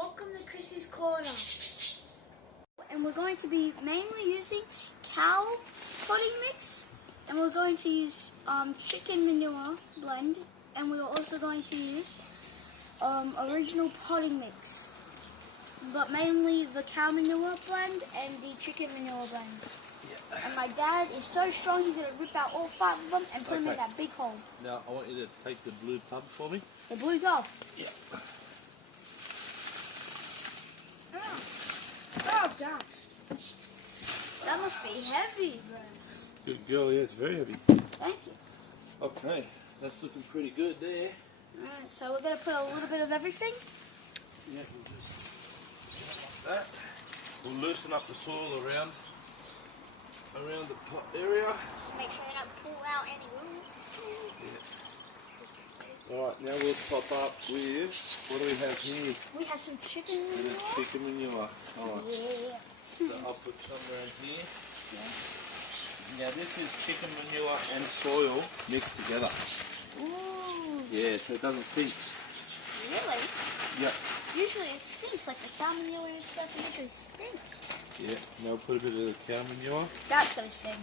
welcome to Chrissy's Corner. And we're going to be mainly using cow potting mix, and we're going to use chicken manure blend, and we're also going to use original potting mix, but mainly the cow manure blend and the chicken manure blend. Yeah. And my dad is so strong, he's going to rip out all 5 of them and put them in that big hole. Now I want you to take the blue tub for me. The blue tub? Yeah. Oh gosh. That must be heavy, bro. Good girl, yeah, it's very heavy. Thank you. Okay, that's looking pretty good there. Alright, so we're going to put a little bit of everything. Yeah, we'll just like that. We'll loosen up the soil around the pot area. Make sure you're not pulling out any roots. Yeah. Alright, now we'll top up with, what do we have here? We have some chicken manure. Chicken manure. Alright. Yeah. So I'll put some around here. Yeah. Now this is chicken manure and soil mixed together. Ooh. Yeah, so it doesn't stink. Really? Yep. Usually it stinks, like the cow manure and stuff usually stink. Yeah, now we'll put a bit of the cow manure. That's gonna sting.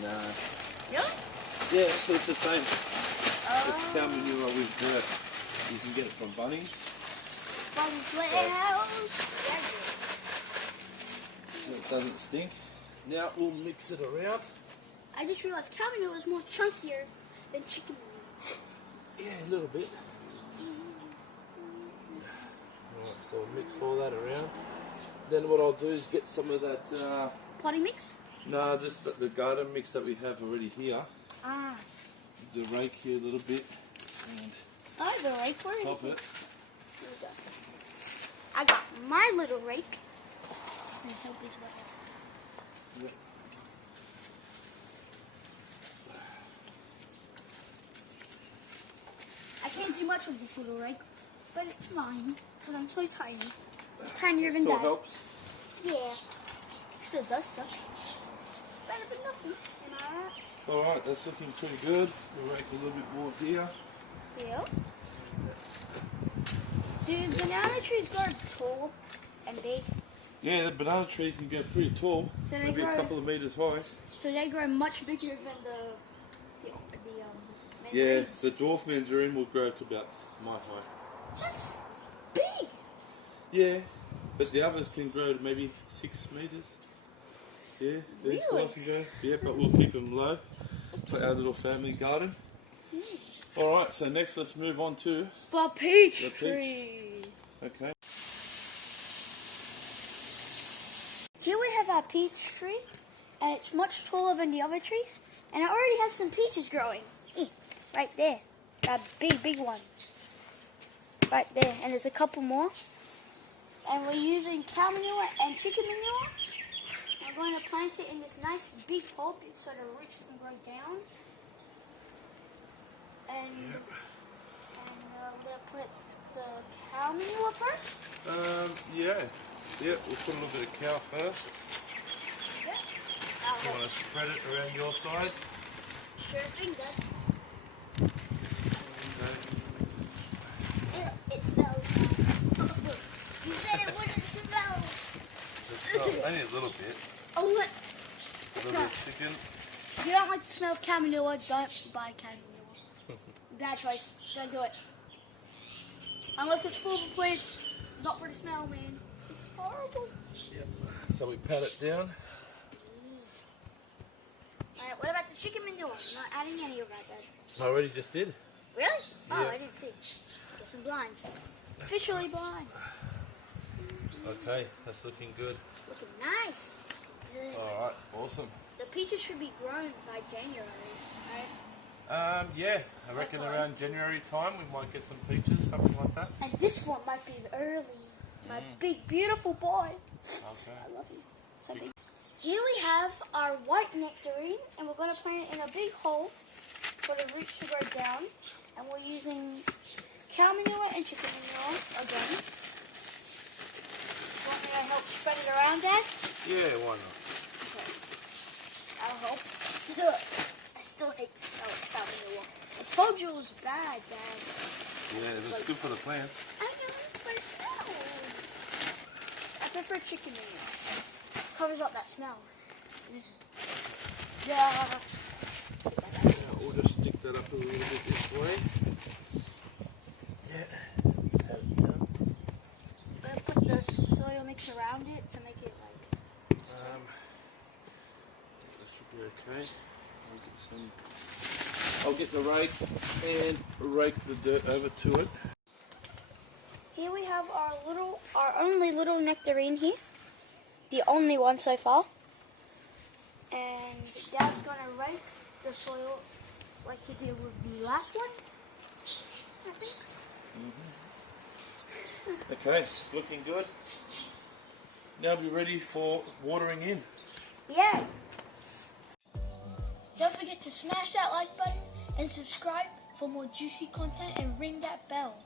Nah. Really? Yeah, so it's the same. It's cow manure with dirt. You can get it from Bunnings. Bunnings warehouse. So it doesn't stink. Now we'll mix it around. I just realized cow manure is more chunkier than chicken manure. Yeah, a little bit. Alright, so we'll mix all that around. Then what I'll do is get some of that... potting mix? No, just the garden mix that we have already here. Ah. The rake here a little bit. And oh, the rake, where is top it. Here we go. I got my little rake. And help is what. Yeah. I can't do much with this little rake, but it's mine because I'm so tiny. Tinier than Still Dad. helps. Yeah. Still does stuff. Better than nothing. Am I right? Alright, that's looking pretty good. We'll rake a little bit more here. Yeah. Do banana trees grow tall and big? Yeah, the banana trees can get pretty tall. So they maybe grow, a couple of meters high. So they grow much bigger than the Yeah, mandarins. the dwarf mandarin will grow to about my height. That's big. Yeah, but the others can grow to maybe 6 meters. Yeah, these Really? guys can go. Yeah, but we'll keep them low for our little family garden. Alright, so next let's move on to The peach the peach. tree. Okay. Here we have our peach tree, and it's much taller than the other trees, and it already has some peaches growing. Right there. That big one. Right there, and there's a couple more. And we're using cow manure and chicken manure. I'm going to plant it in this nice big hole so the roots can grow down. And, we're going to put the cow manure first. Yeah. Yeah, we'll put a little bit of cow first. Yeah. You want to spread it around your side? Sure thing, Dad. It smells. You said it wouldn't smell. Only a little bit. Oh, look. A little bit of chicken. If you don't like the smell of cow manure, don't buy cow manure. Bad choice. Don't do it. Unless it's full of plants. Not for the smell, man. It's horrible. Yep. So we pat it down. Alright, what about the chicken manure? I'm not adding any of that, Dad. I already just did. Really? Oh, Yeah. I didn't see. Guess I'm blind. Officially blind. Okay, that's looking good. Looking nice. Alright, awesome. The peaches should be grown by January, right? Yeah, I reckon around January time we might get some peaches, something like that. And this one might be early. My big, beautiful boy. Okay. I love you. So big. Here we have our white nectarine, and we're going to plant it in a big hole for the roots to grow down. And we're using cow manure and chicken manure again. Want me to help spread it around, Dad? Yeah, why not? Okay. That'll help. I still hate the smell of cow manure. I told you it was bad, Dad. Yeah, it's good for the plants. I know, but it smells. prefer chicken manure. Covers up that smell. Yeah. Now we'll just stick that up a little bit this way. Yeah. I'm gonna put the soil mix around it to make it like. This should be okay. I'll get the rake and rake the dirt over to it. Here we have our only little nectarine here. The only one so far. And Dad's gonna rake the soil like he did with the last one, I think. Okay, looking good. Now be ready for watering in. Yeah. Don't forget to smash that like button and subscribe for more juicy content and ring that bell.